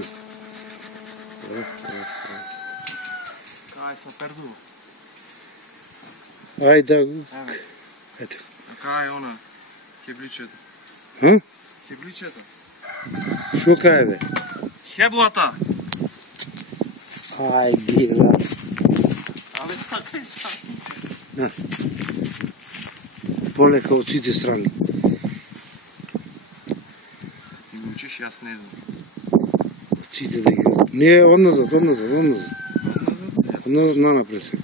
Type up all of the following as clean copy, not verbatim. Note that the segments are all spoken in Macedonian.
ситна. Кај се пердува? Ајде да го... Еве. Ето. А кај е она? Хебличето? Хебличето? Шо кај бе? Хеблата! Ај, била. Абе, така и са. На. Полека од сите страни. Ти ми учиш, јас не знам. Од сите да ги... Не, одназад. Одназад? Одназад нанапред сега.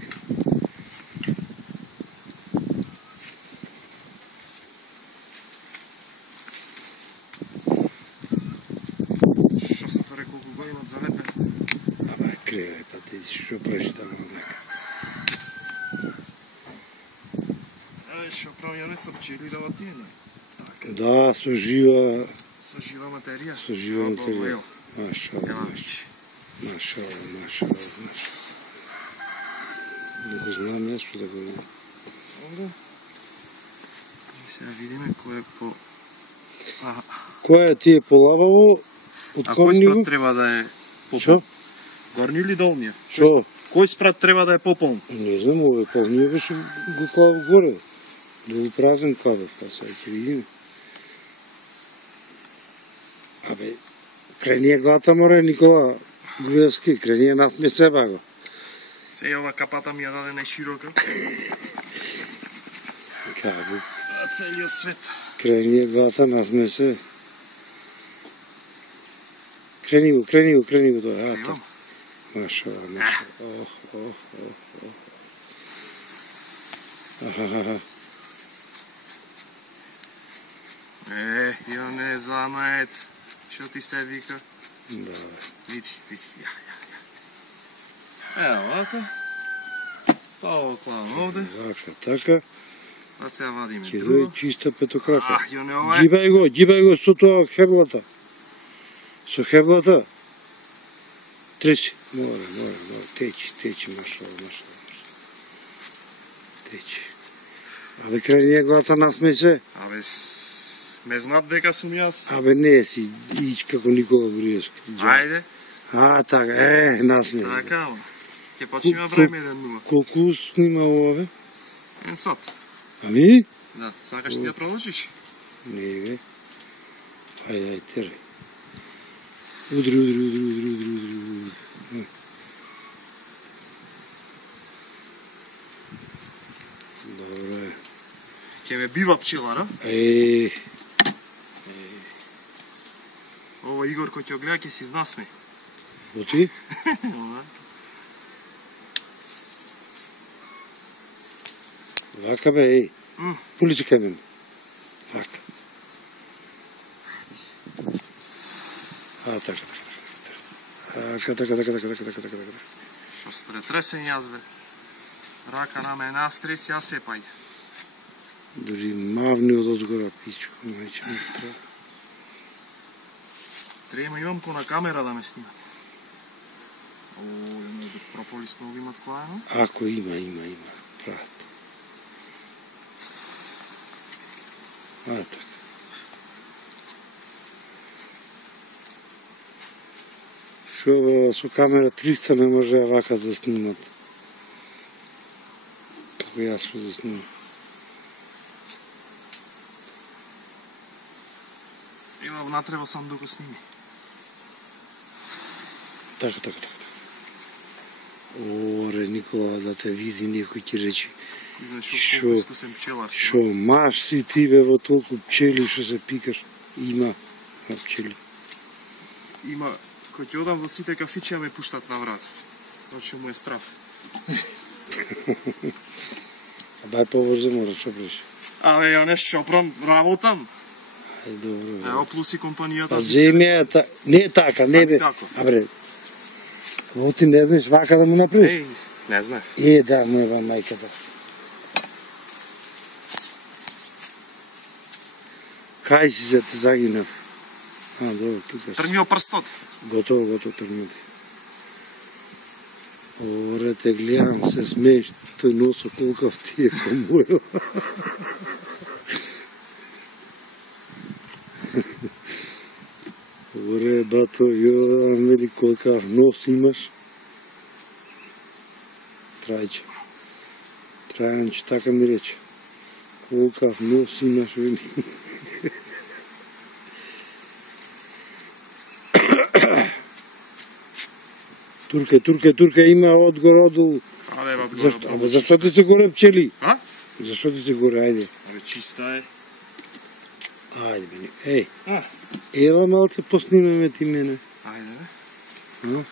Шо се торе колку го имат залепено? Абе, креве, па ти шо правиш тамо нека? Абе, шо правиме со пчели да отиде? Да, со жива материја. Со жива материја. Ела, виж. Машала. Не го знам јас што да го видам. Онда? Сега видиме кој е по... Кој е ти е полабаво? Од А кој спрат корниго? треба да е Шо? пополн? Горни или долниот? Шо? Кој спрат треба да е пополн? Не знам, овој полниот беше го клав горе. Дали празен кабел, па сега ќе видиме. Абе, крај ние глата море Никола Груевски, крај ние нас ме себа го. Се ова капата ми ја даде најширока. Кабу. Целиот свет. Крај ние глата нас ме се. Крени го тоа. Имам. Машала. Аха. Ја не знает. Шо ти се вика? Да. Види. Ја. Ево, вака. Па ово клавам овде. Вака, така. Па сега вадиме Ќе друго. дојде чиста петокрака. Ја не ова е. Ѓибај го со тоа хеблата. Со хеблата. Треси. Море. Течи, машала. Течи. Абе, крај ние глата насме се. Абе, ме знат дека сум јас. Абе, не си, ич како Никола Груевски. Ајде. Така, насме се. Така, ама. Ќе почнеме време 1-0. Колку снима ове? 1 сат. Ами? Да, сакаш ти да продолжиш? Не, бе. Ајде, терај. Удри. Добре. Ќе ме бива пчелара. Ова Игор кој ќе гледа ќе си знасме. Оти? Вака бе, Пулици кај мене. Вака. Така. Шо стре тресен јас бе. Рака раме една стрес, јас се пај. Дори мавни од озгора пичко, мајче ми треба. Треба имам ко на камера да ме снимат. Прополис многу имат којано? Ако има, прават. Така. Шо со камера 300 не може вака да снимат. Како јас што да снимам. Има внатре во сандукот сними. Така. Оре, Никола, да те види некој ќе речи. Шо маш си ти бе во толку пчели што се пикаш. Има пчели. Има, кој ќе одам во сите кафичија ме пуштат на врат. Значи му е страв. Дај повозе мора, што преш? Абе, ја нешто шопром, работам. Ај, добро. Ево плюс и компанијата. Па земја, не така, не бе. Абре, во ти не знаеш вака да му направиш? Не знаеш. Да, моја мајката. Кај си се те загинав? Добро, тука си. Тргнио прстот. Готово, тргнути. Оре, те гледам, се смееш, тој носо колкав ти е кон мојо. Добре, бато, Йодан, вели колкав нос имаш. Трајче. Трајанче, така ми рече. Колкав нос имаш, вели. Турке, има одгор, одол. Абе, зашто ти се горе пчели? А? Зашто ти се горе, ајде. Абе, чиста е. Ајде, бе, еј. Ела малце поснимаме ти мене. Ајде, бе. А?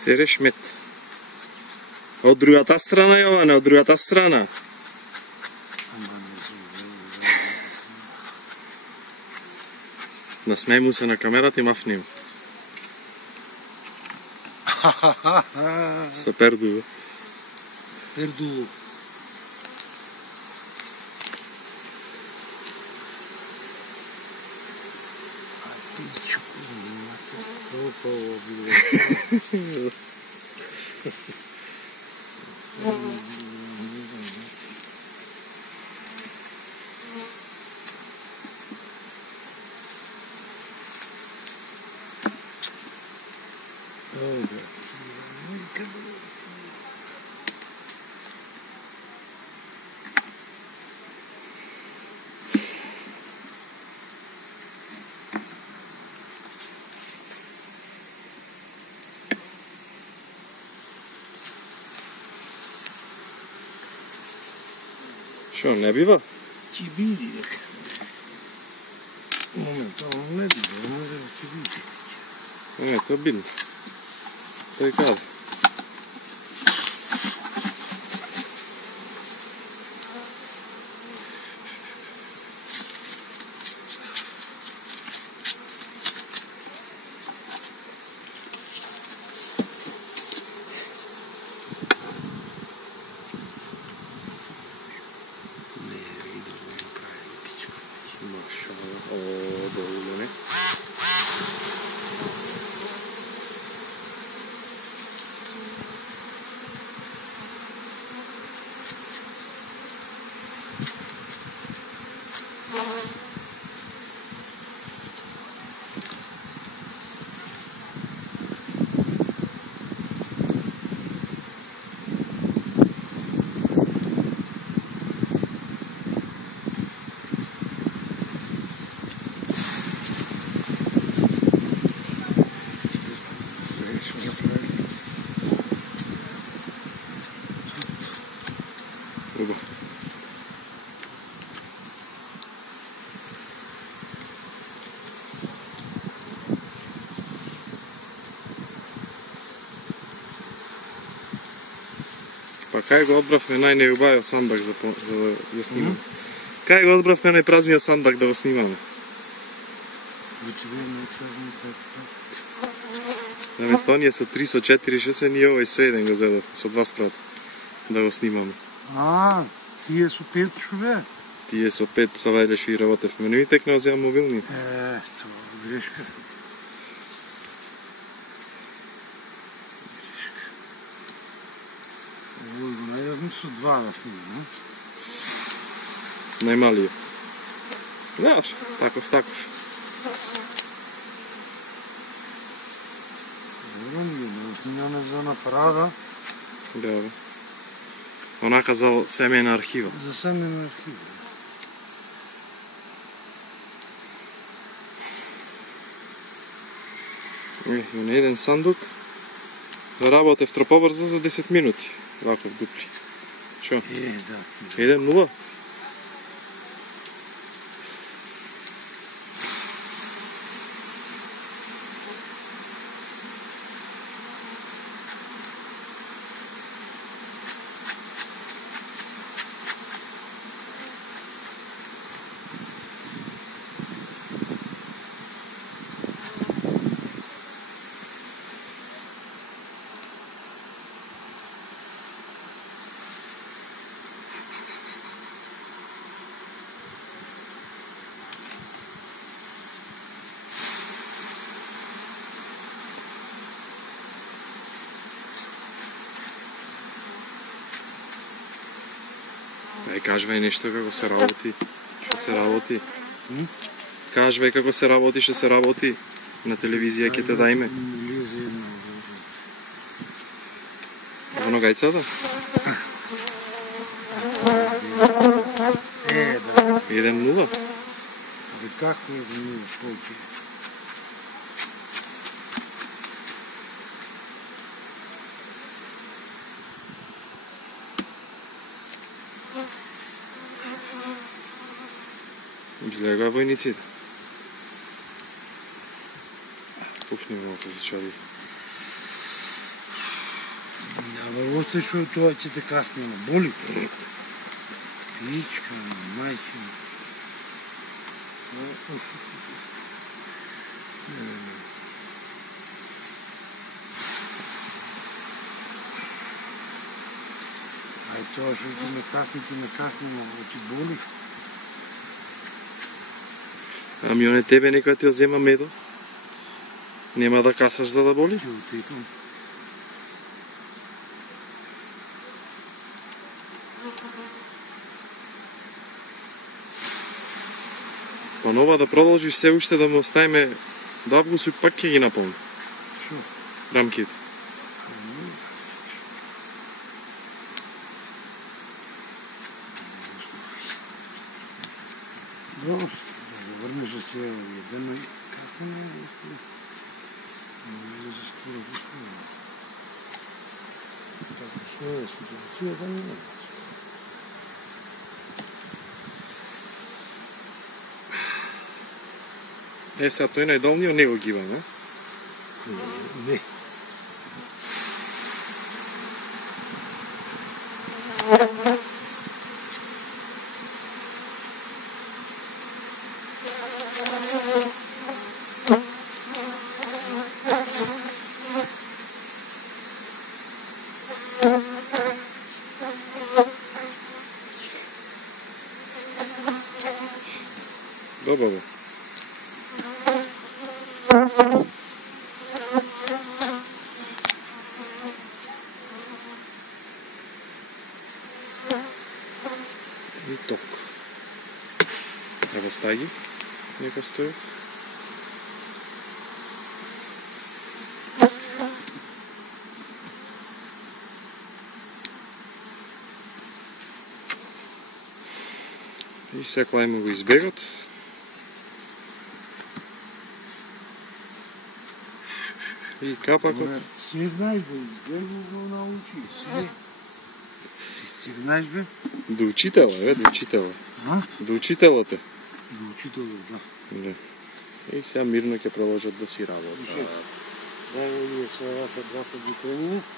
Сереш мет. Од другата страна, Јоване, од другата страна. Насмеј му се на камерата и мафни му. Се пердува. Пердуло. Шо, не бива? Ќе биде, дека. Моментално не биде, може да ќе биде. Тоа бидно. Тој каде? Па кај го одбравме најнеубавиот сандак да го снимаме? Кај го одбравме најпразниот сандак да го снимаме? Наместо оние со 3, со 4, што се ние овој со еден го зедов, со 2 спрата, да го снимаме. Тие со 5 шуве? Тие со 5 со вајлеше и работевме, не ми текнува да земам мобилни. Това грешка. Овој го најдавме со 2 да снимаме. Најмалиот. Знаеш, таков. Снимаме за напрада. Да, бе. Онака за семејна архива. За семејна архива. На еден сандук работев тропобрзо за 10 минути. Ваков дупли. Шо? Да. 1-0? Ај, кажвај нешто како се работи. Што се работи? Кажвај како се работи, што се работи. На телевизија ќе те дајме. Во ногајцата? Да. 1-0. Абе како е да не повеќе? Излегаа војниците. Пуфни го позичари. Абе, още што тоа ќе те касне на боли. Пичка, мајчина. Ај тоа што ќе ме касне, но ти боли. Ами оне тебе некој ти озема медо? Нема да касаш за да боли? Ќе утекам. Па нова да продолжиш се уште да му оставиме до август и пак ќе ги наполни. Шо? Рамките. Добро, да заврнеш да се едено и како не е да не за скоро до скоро. Така што е, ситуација да не е. Сега тој најдолниот не го гива, не? Не. Добро. И ток. Ево стаги, нека стојат. И сега клајме го избегот. И капакот. Се знаеш бе, избегу го научи, се. Ти знаеш бе? До учитела, до учитела. А? До учителот е. До учителот, да. Да. И сега мирно ќе продолжат да си работат. Дај овие се вака двата бутонини.